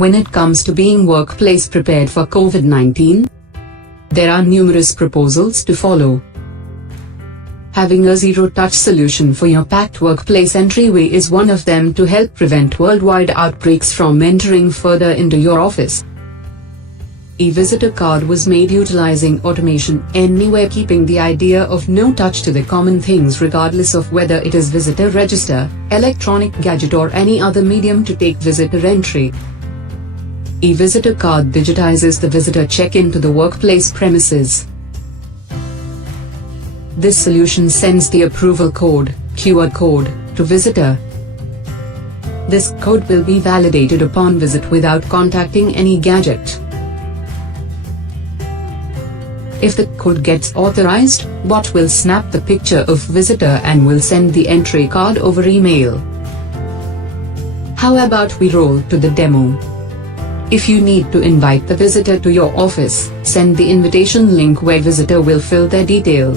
When it comes to being workplace prepared for COVID-19, there are numerous proposals to follow. Having a zero-touch solution for your packed workplace entryway is one of them to help prevent worldwide outbreaks from entering further into your office. eVisitor card was made utilizing automation anywhere, keeping the idea of no touch to the common things regardless of whether it is visitor register, electronic gadget or any other medium to take visitor entry. eVisitor card digitizes the visitor check-in to the workplace premises. This solution sends the approval code, QR code, to visitor. This code will be validated upon visit without contacting any gadget. If the code gets authorized, bot will snap the picture of visitor and will send the entry card over email. How about we roll to the demo? If you need to invite the visitor to your office, send the invitation link where visitor will fill their detail.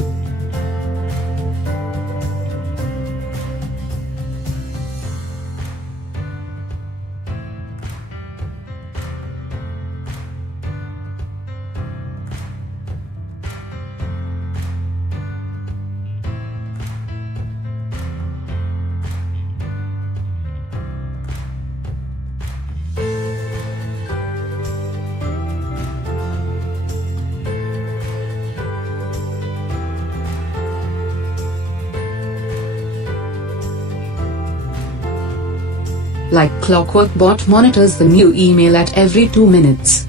Like clockwork, bot monitors the new email at every 2 minutes.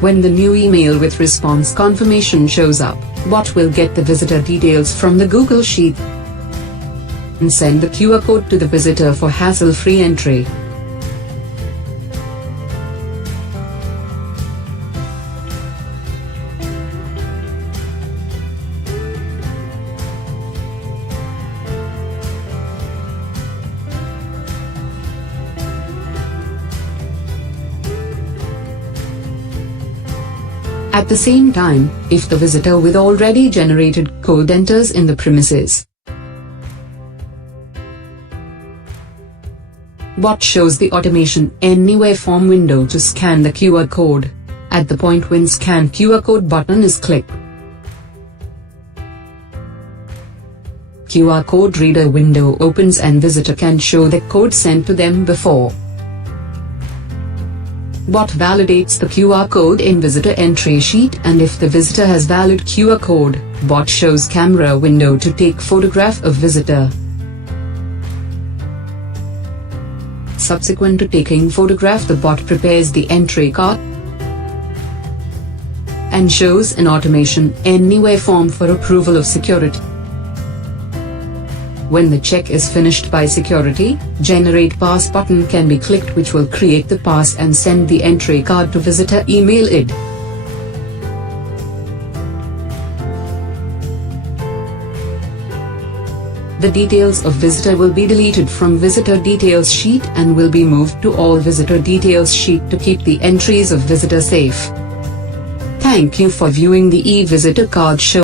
When the new email with response confirmation shows up, bot will get the visitor details from the Google Sheet and send the QR code to the visitor for hassle-free entry. At the same time, if the visitor with already generated code enters in the premises, bot shows the automation anywhere form window to scan the QR code. At the point when scan QR code button is clicked, QR code reader window opens and visitor can show the code sent to them before. Bot validates the QR code in visitor entry sheet, and if the visitor has valid QR code, bot shows camera window to take photograph of visitor. Subsequent to taking photograph, the bot prepares the entry card and shows an automation anywhere form for approval of security. When the check is finished by security, generate pass button can be clicked, which will create the pass and send the entry card to visitor email ID. The details of visitor will be deleted from visitor details sheet and will be moved to all visitor details sheet to keep the entries of visitor safe. Thank you for viewing the eVisitor card show.